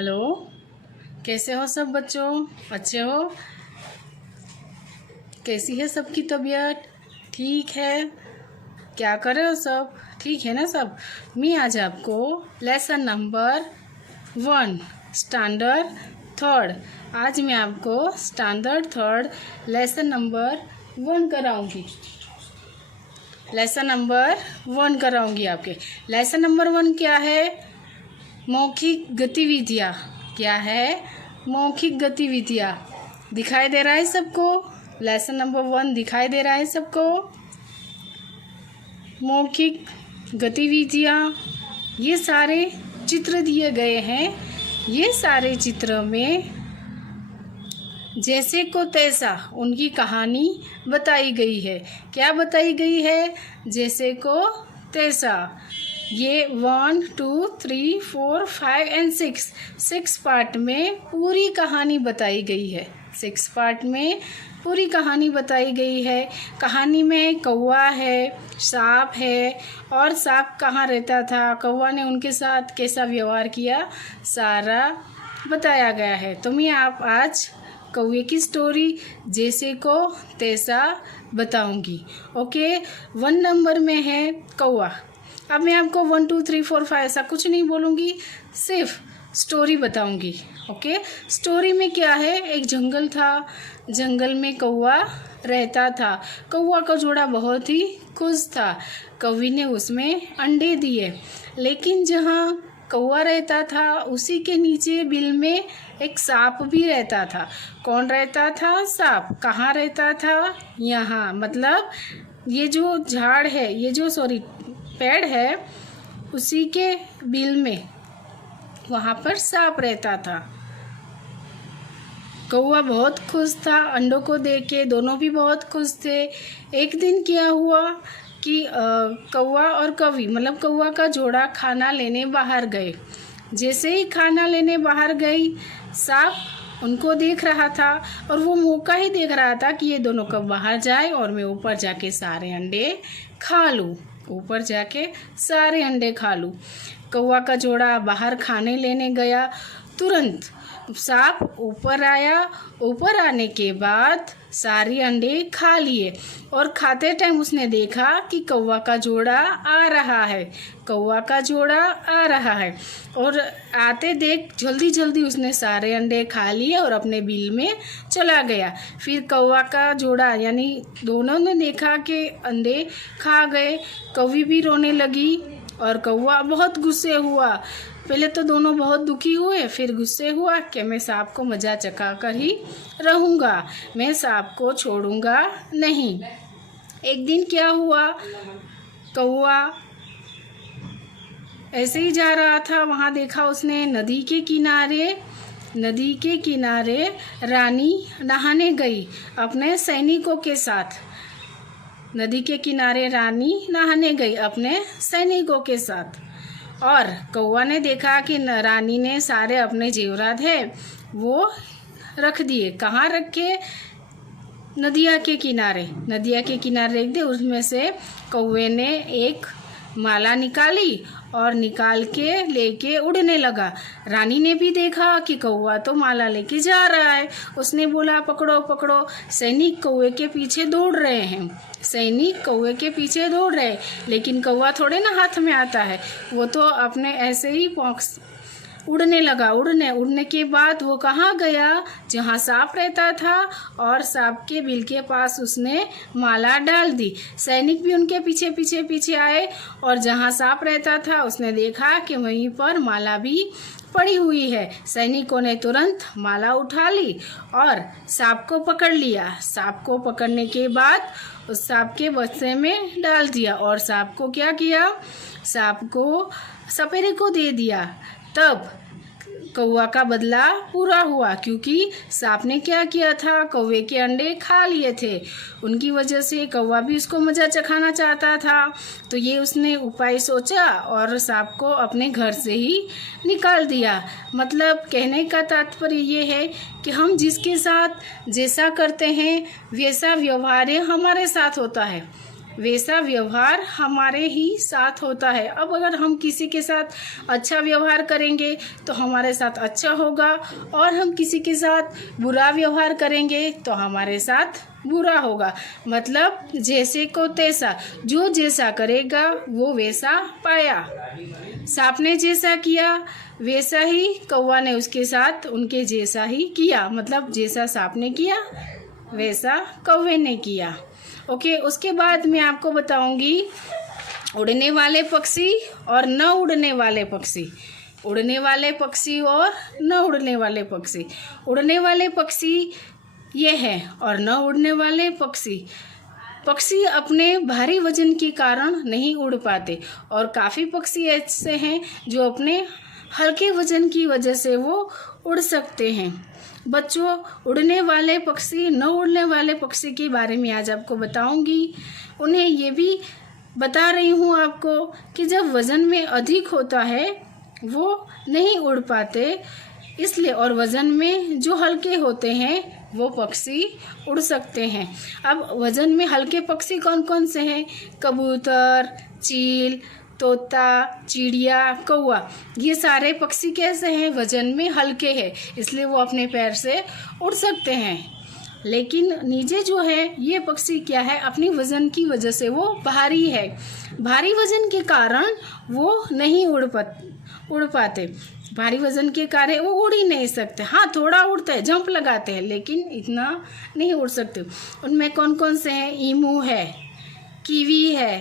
Hello, कैसे हो सब बच्चों? अच्छे हो? कैसी है सबकी तबीयत? ठीक है? क्या कर रहे हो सब? ठीक है ना सब? मैं आज आपको लेसन नंबर 1 स्टैंडर्ड थर्ड, आज मैं आपको स्टैंडर्ड थर्ड लेसन नंबर 1 कराऊंगी। लेसन नंबर 1 कराऊंगी आपके। लेसन नंबर 1 क्या है? मौखिक गतिविधियाँ। क्या है? मौखिक गतिविधियाँ। दिखाई दे रहा है सबको? लेसन नंबर 1 दिखाई दे रहा है सबको? मौखिक गतिविधियाँ, ये सारे चित्र दिए गए हैं। ये सारे चित्र में जैसे को तैसा उनकी कहानी बताई गई है। क्या बताई गई है? जैसे को तैसा। ये 1, 2, 3, 4, 5 एंड 6 पार्ट में पूरी कहानी बताई गई है। 6 पार्ट में पूरी कहानी बताई गई है। कहानी में कौवा है, सांप है, और सांप कहाँ रहता था, कौवा ने उनके साथ कैसा व्यवहार किया, सारा बताया गया है। तो मैं आप आज कौवे की स्टोरी जैसे को तैसा बताऊंगी। ओके, 1 नंबर में है कौवा। अब मैं आपको 1, 2, 3, 4, 5 ऐसा कुछ नहीं बोलूँगी, सिर्फ स्टोरी बताऊंगी। ओके, स्टोरी में क्या है? एक जंगल था, जंगल में कौवा रहता था। कौवा का जोड़ा बहुत ही खुश था। कौवी ने उसमें अंडे दिए, लेकिन जहाँ कौवा रहता था उसी के नीचे बिल में एक सांप भी रहता था। कौन रहता था? सांप। कहाँ रहता था? यहाँ, मतलब ये जो झाड़ है, ये जो पेड़ है, उसी के बिल में वहाँ पर सांप रहता था। कौवा बहुत खुश था अंडों को देख के, दोनों भी बहुत खुश थे। एक दिन क्या हुआ कि कौवा और कौवी, मतलब कौवा का जोड़ा खाना लेने बाहर गए। जैसे ही खाना लेने बाहर गई, सांप उनको देख रहा था और वो मौका ही देख रहा था कि ये दोनों कब बाहर जाए और मैं ऊपर जाके सारे अंडे खा लूँ, ऊपर जाके सारे अंडे खा लूँ। कौवा का जोड़ा बाहर खाने लेने गया। तुरंत सांप ऊपर आया। ऊपर आने के बाद सारे अंडे खा लिए, और खाते टाइम उसने देखा कि कौवा का जोड़ा आ रहा है, कौवा का जोड़ा आ रहा है, और आते देख जल्दी जल्दी उसने सारे अंडे खा लिए और अपने बिल में चला गया। फिर कौवा का जोड़ा यानी दोनों ने देखा कि अंडे खा गए। कौवी भी रोने लगी और कौवा बहुत गुस्से हुआ। पहले तो दोनों बहुत दुखी हुए, फिर गुस्से हुआ कि मैं सांप को मजा चखा कर ही रहूँगा, मैं सांप को छोड़ूंगा नहीं। एक दिन क्या हुआ, कौवा ऐसे ही जा रहा था, वहाँ देखा उसने नदी के किनारे रानी नहाने गई अपने सैनिकों के साथ। नदी के किनारे रानी नहाने गई अपने सैनिकों के साथ, और कौवा ने देखा कि रानी ने सारे अपने जेवरात है वो रख दिए। कहाँ रखे? नदिया के किनारे रख दिए। उसमें से कौवे ने एक माला निकाली और निकाल के लेके उड़ने लगा। रानी ने भी देखा कि कौवा तो माला लेके जा रहा है। उसने बोला पकड़ो पकड़ो। सैनिक कौवे के पीछे दौड़ रहे हैं, लेकिन कौवा थोड़े ना हाथ में आता है, वो तो अपने ऐसे ही उड़ने लगा। उड़ने के बाद वो कहाँ गया? जहाँ सांप रहता था, और सांप के बिल के पास उसने माला डाल दी। सैनिक भी उनके पीछे आए, और जहाँ सांप रहता था उसने देखा कि वहीं पर माला भी पड़ी हुई है। सैनिकों ने तुरंत माला उठा ली और सांप को पकड़ लिया। सांप को पकड़ने के बाद उस सांप के बक्से में डाल दिया, और सांप को क्या किया? सांप को सपेरे को दे दिया। तब कौवा का बदला पूरा हुआ, क्योंकि सांप ने क्या किया था? कौवे के अंडे खा लिए थे। उनकी वजह से कौवा भी उसको मजा चखाना चाहता था, तो ये उसने उपाय सोचा और सांप को अपने घर से ही निकाल दिया। मतलब कहने का तात्पर्य ये है कि हम जिसके साथ जैसा करते हैं वैसा व्यवहार हमारे साथ होता है। वैसा व्यवहार हमारे ही साथ होता है। अब अगर हम किसी के साथ अच्छा व्यवहार करेंगे तो हमारे साथ अच्छा होगा, और हम किसी के साथ बुरा व्यवहार करेंगे तो हमारे साथ बुरा होगा। मतलब जैसे को तैसा, जो जैसा करेगा वो वैसा पाया। सांप ने जैसा किया वैसा ही कौवा ने उसके साथ उनके जैसा ही किया। मतलब जैसा सांप ने किया वैसा कौवे ने किया। ओके, उसके बाद मैं आपको बताऊंगी उड़ने वाले पक्षी और न उड़ने वाले पक्षी। उड़ने वाले पक्षी और न उड़ने वाले पक्षी। उड़ने वाले पक्षी ये है और न उड़ने वाले पक्षी। पक्षी अपने भारी वजन के कारण नहीं उड़ पाते, और काफ़ी पक्षी ऐसे हैं जो अपने हल्के वजन की वजह से वो उड़ सकते हैं। बच्चों, उड़ने वाले पक्षी न उड़ने वाले पक्षी के बारे में आज आपको बताऊंगी। उन्हें ये भी बता रही हूँ आपको कि जब वज़न में अधिक होता है वो नहीं उड़ पाते, इसलिए, और वज़न में जो हल्के होते हैं वो पक्षी उड़ सकते हैं। अब वज़न में हल्के पक्षी कौन कौन से हैं? कबूतर, चील, तोता, चिड़िया, कौवा। ये सारे पक्षी कैसे हैं? वज़न में हल्के हैं, इसलिए वो अपने पैर से उड़ सकते हैं। लेकिन नीचे जो है ये पक्षी क्या है? अपनी वज़न की वजह से वो भारी है। भारी वज़न के कारण वो नहीं उड़ पाते। भारी वज़न के कारण वो उड़ ही नहीं सकते। हाँ, थोड़ा उड़ते हैं, जंप लगाते हैं, लेकिन इतना नहीं उड़ सकते। उनमें कौन कौन से हैं? ईमू है, कीवी है,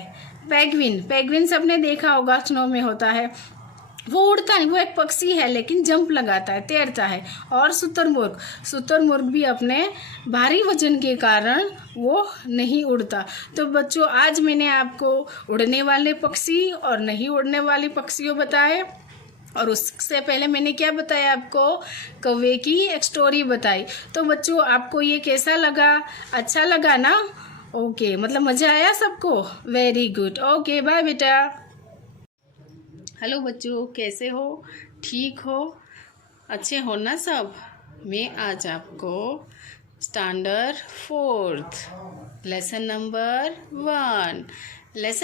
पेंगुइन। पेंगुइन सबने देखा होगा, स्नो में होता है। वो उड़ता नहीं, वो एक पक्षी है लेकिन जंप लगाता है, तैरता है। और शुतुरमुर्ग। शुतुरमुर्ग भी अपने भारी वजन के कारण वो नहीं उड़ता। तो बच्चों, आज मैंने आपको उड़ने वाले पक्षी और नहीं उड़ने वाले पक्षियों बताए, और उससे पहले मैंने क्या बताया आपको? कौवे की एक स्टोरी बताई। तो बच्चों, आपको ये कैसा लगा? अच्छा लगा ना? ओके, मतलब मज़ा आया सबको? Very good. ओके, बाय बेटा। हेलो बच्चों, कैसे हो? ठीक हो? अच्छे हो ना सब? मैं आज आपको स्टैंडर्ड 4th लेसन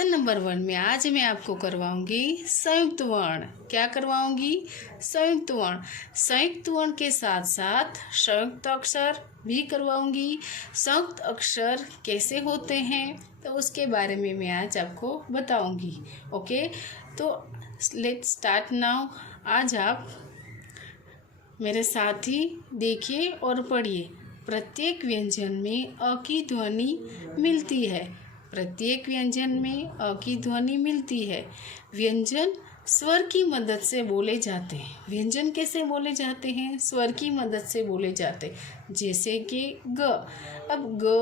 नंबर 1 में आज मैं आपको करवाऊंगी संयुक्त वर्ण। क्या करवाऊंगी? संयुक्त वर्ण। संयुक्त वर्ण के साथ साथ संयुक्त अक्षर भी करवाऊंगी। संयुक्त अक्षर कैसे होते हैं तो उसके बारे में मैं आज आपको बताऊंगी। ओके, तो लेट्स स्टार्ट नाउ। आज आप मेरे साथ ही देखिए और पढ़िए। प्रत्येक व्यंजन में अ की ध्वनि मिलती है। प्रत्येक व्यंजन में अ की ध्वनि मिलती है। व्यंजन स्वर की मदद से बोले जाते हैं। व्यंजन कैसे बोले जाते हैं? स्वर की मदद से बोले जाते हैं। जैसे कि ग। अब ग,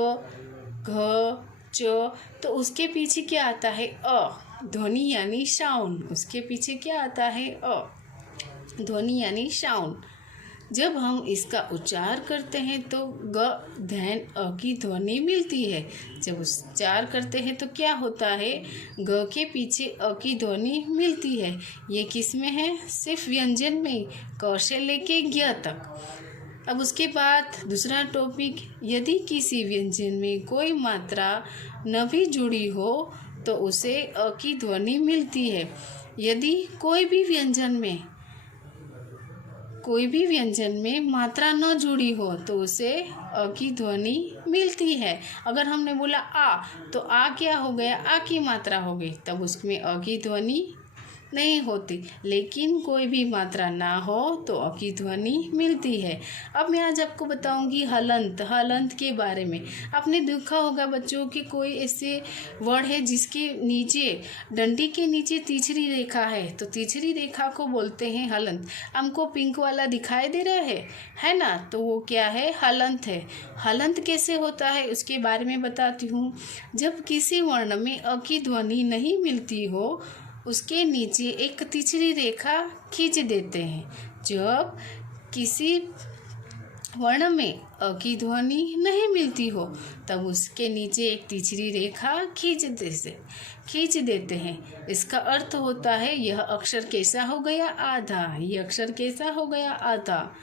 घ, च, तो उसके पीछे क्या आता है? अ, ध्वनि यानी साउंड। उसके पीछे क्या आता है? अ, ध्वनि यानी साउंड। जब हम इसका उच्चार करते हैं तो ग धैन अ की ध्वनि मिलती है। जब उच्चार करते हैं तो क्या होता है? ग के पीछे अ की ध्वनि मिलती है। ये किस में है? सिर्फ व्यंजन में, क से लेके ज्ञ तक। अब उसके बाद दूसरा टॉपिक, यदि किसी व्यंजन में कोई मात्रा न भी जुड़ी हो तो उसे अ की ध्वनि मिलती है। यदि कोई भी व्यंजन में मात्रा न जुड़ी हो तो उसे अ की ध्वनि मिलती है। अगर हमने बोला आ, तो आ क्या हो गया? आ की मात्रा हो गई, तब उसमें अ की ध्वनि नहीं होती। लेकिन कोई भी मात्रा ना हो तो अ की ध्वनि मिलती है। अब मैं आज आपको बताऊंगी हलंत। हलंत के बारे में आपने देखा होगा बच्चों कि कोई ऐसे वर्ड है जिसके नीचे, डंडी के नीचे तीसरी रेखा है, तो तीसरी रेखा को बोलते हैं हलंत। हमको पिंक वाला दिखाई दे रहा है ना? तो वो क्या है? हलंत है। हलंत कैसे होता है उसके बारे में बताती हूँ। जब किसी वर्ण में अ की ध्वनि नहीं मिलती हो उसके नीचे एक तीसरी रेखा खींच देते हैं। जब किसी वर्ण में अ की ध्वनि नहीं मिलती हो तब उसके नीचे एक तीसरी रेखा खींच देते हैं। इसका अर्थ होता है यह अक्षर कैसा हो गया? आधा। यह अक्षर कैसा हो गया? आधा।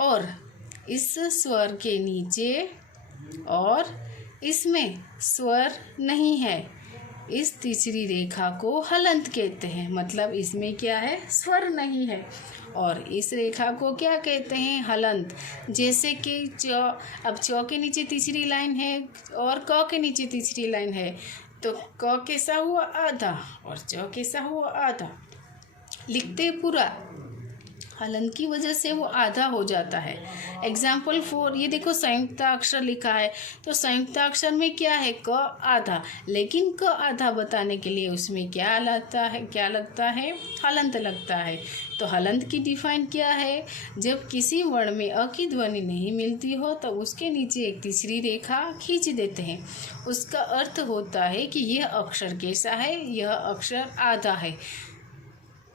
और इस स्वर के नीचे और इसमें स्वर नहीं है। इस तीसरी रेखा को हलंत कहते हैं, मतलब इसमें क्या है, स्वर नहीं है। और इस रेखा को क्या कहते हैं, हलंत। जैसे कि अब च के नीचे तीसरी लाइन है और क के नीचे तीसरी लाइन है, तो क कैसा हुआ, आधा, और च कैसा हुआ, आधा। लिखते पूरा, हलंत की वजह से वो आधा हो जाता है। एग्जाम्पल 4, ये देखो संयुक्त अक्षर लिखा है, तो संयुक्त अक्षर में क्या है, क आधा, लेकिन क आधा बताने के लिए उसमें क्या लगता है, हलंत लगता है। तो हलंत की डिफाइन क्या है, जब किसी वर्ण में अ की ध्वनि नहीं मिलती हो तो उसके नीचे एक तीसरी रेखा खींच देते हैं। उसका अर्थ होता है कि यह अक्षर कैसा है, यह अक्षर आधा है,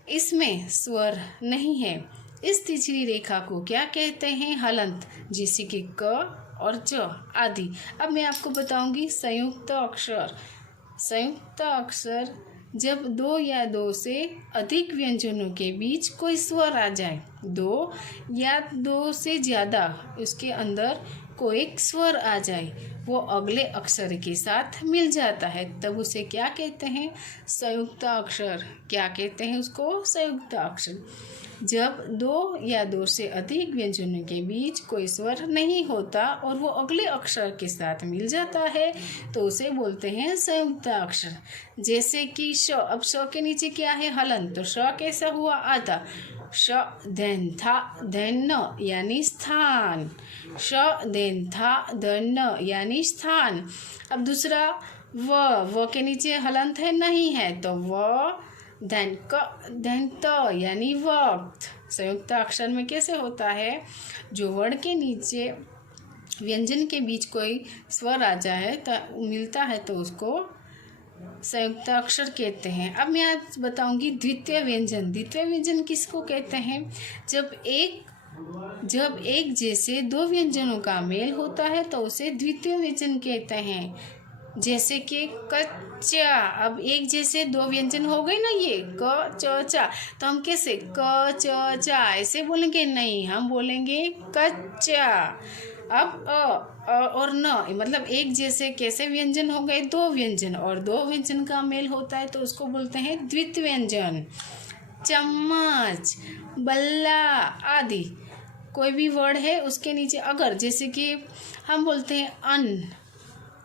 इसमें स्वर नहीं है। इस तीसरी रेखा को क्या कहते हैं, हलंत, जैसे कि क और च आदि। अब मैं आपको बताऊंगी संयुक्त अक्षर। संयुक्त अक्षर जब दो या दो से अधिक व्यंजनों के बीच कोई स्वर आ जाए, दो या दो से ज़्यादा उसके अंदर कोई स्वर आ जाए, वो अगले अक्षर के साथ मिल जाता है, तब उसे क्या कहते हैं, संयुक्त अक्षर। क्या कहते हैं उसको, संयुक्त अक्षर। जब दो या दो से अधिक व्यंजनों के बीच कोई स्वर नहीं होता और वो अगले अक्षर के साथ मिल जाता है, तो उसे बोलते हैं संयुक्त अक्षर। जैसे कि श, अब श के नीचे क्या है, हलंत, तो श कैसा हुआ, आधा। श धन था धन न यानी स्थान, श धन था धन न यानी स्थान। अब दूसरा व के नीचे हलंत है, नहीं है, तो व धन त यानी वक्त। संयुक्त अक्षर में कैसे होता है, जो वर्ण के नीचे व्यंजन के बीच कोई स्वर आ जाए तो मिलता है, तो उसको संयुक्त अक्षर कहते हैं। अब मैं आज बताऊंगी द्वितीय व्यंजन। द्वितीय व्यंजन किसको कहते हैं, जब एक जैसे दो व्यंजनों का मेल होता है तो उसे द्वितीय व्यंजन कहते हैं। जैसे कि कच्चा, अब एक जैसे दो व्यंजन हो गए ना, ये क च चा, तो हम कैसे क च चा ऐसे बोलेंगे, नहीं, हम बोलेंगे कच्चा। अब अ और न, मतलब एक जैसे कैसे व्यंजन हो गए, दो व्यंजन, और दो व्यंजन का मेल होता है तो उसको बोलते हैं द्वितीय व्यंजन। चम्मच, बल्ला आदि, कोई भी वर्ड है उसके नीचे अगर, जैसे कि हम बोलते हैं अन्न,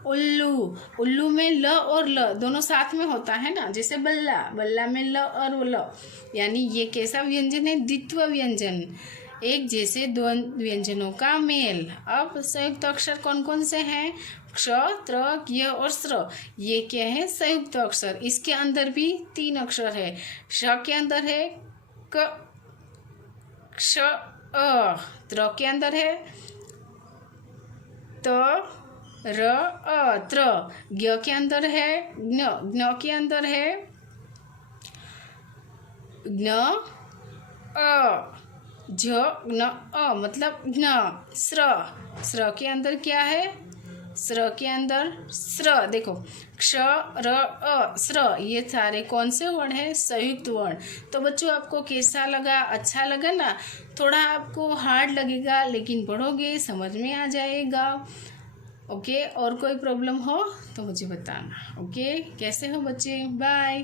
उल्लू, उल्लू में ल और ल दोनों साथ में होता है ना, जैसे बल्ला, बल्ला में ल और ल, यानी ये कैसा व्यंजन है, द्वितीय व्यंजन, एक जैसे दो व्यंजनों का मेल। अब संयुक्त अक्षर कौन कौन से हैं, क्ष, त्र, ज्ञ और स्र, ये क्या है, संयुक्त अक्षर। इसके अंदर भी 3 अक्षर है। श के अंदर है क, क्ष, अ, त्र के अंदर है त, र, अ, त्र, ज्ञ के अंदर है ज्ञ, ज्ञ के अंदर है ज्ञ, अ, झ, ज्ञ, अ, मतलब ज्ञ। स्र के अंदर क्या है, स्र के अंदर स्र, देखो क्ष, र, अ, स्र, ये सारे कौन से वर्ण हैं, संयुक्त वर्ण। तो बच्चों आपको कैसा लगा, अच्छा लगा ना, थोड़ा आपको हार्ड लगेगा, लेकिन पढ़ोगे समझ में आ जाएगा। ओके, और कोई प्रॉब्लम हो तो मुझे बताना। ओके, कैसे हो बच्चे, बाय।